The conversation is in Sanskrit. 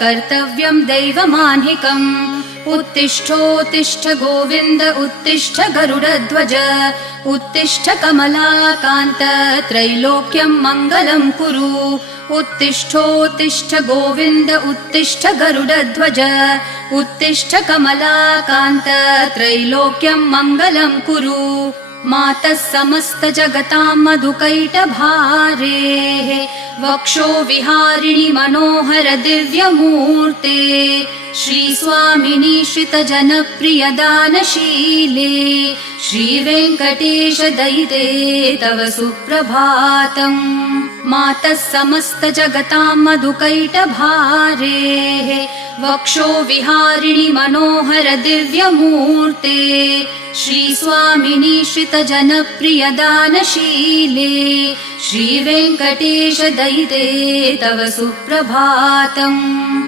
कर्तव्यं दैवमान्हिकम् उत्तिष्ठोत्तिष्ठ गोविन्द उत्तिष्ठ गरुडध्वज उत्तिष्ठ कमलाकान्त त्रैलोक्यं मङ्गलं कुरु उत्तिष्ठोत्तिष्ठ गोविन्द उत्तिष्ठ गरुडध्वज उत्तिष्ठ कमलाकान्त त्रैलोक्यं मङ्गलं कुरु मातः समस्त जगतां मधुकैटभारेः वक्षो विहारिणि मनोहर दिव्यमूर्ते श्रीस्वामिनि श्रितजनप्रिय दानशीले श्रीवेङ्कटेश दयिते तव सुप्रभातम् मातः समस्त जगतां मधुकैटभारेः वक्षो विहारिणि मनोहर दिव्यमूर्ते श्रीस्वामिनि श्रितजनप्रिय दानशीले श्रीवेङ्कटेश दयिते तव सुप्रभातम्।